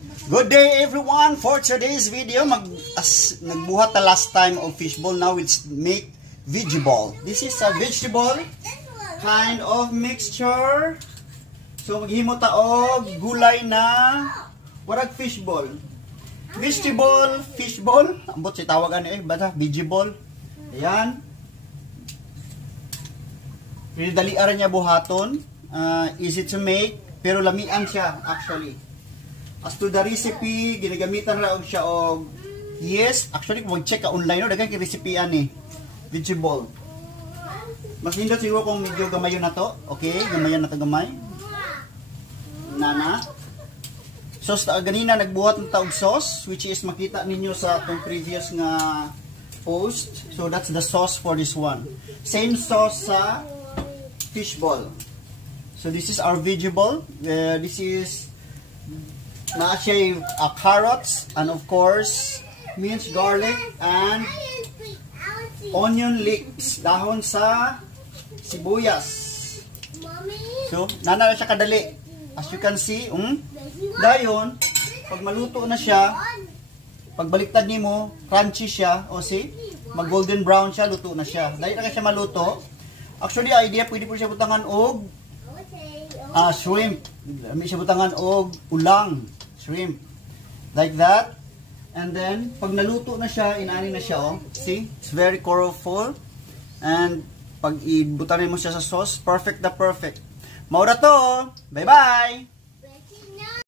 Good day everyone. For today's video, nagbuhat ta last time of fishball. Now we'll make vegetable. This is a vegetable kind of mixture. So maghimo ta og gulay na warag fishball. Vegetable, fishball. Ambot si tawagan basta vegetable. Ayan. Really dali ara niya buhaton. Easy to make, pero lamian siya actually. As to the recipe, ginagamitan ra og siya og yes, actually kung mag-check ka online, daghan kay recipe ani. Vegetable. Mas nindot siguro kung medyo gamayon na to. Okay, gamayan na to gamay. Nana. Sauce ganina nagbuhat ng taog sauce, which is makita ninyo sa atong previous nga post. So that's the sauce for this one. Same sauce sa fishball. So this is our vegetable. This is na siya carrots and of course minced garlic and onion leeks, dahon sa sibuyas. So nana siya kadali. As you can see, dayon pag maluto na siya, pagbaliktad nimo, crunchy siya, o see, mag golden brown siya, luto na siya. Dahil na siya maluto. Actually, idea pwede po siya butangan og shrimp. May siya butangan og ulang shrimp. Like that. And then, pag naluto na siya, inani na siya, oh. See? It's very colorful. And, pag ibutanin mo siya sa sauce, perfect na perfect. Maura to! Bye-bye!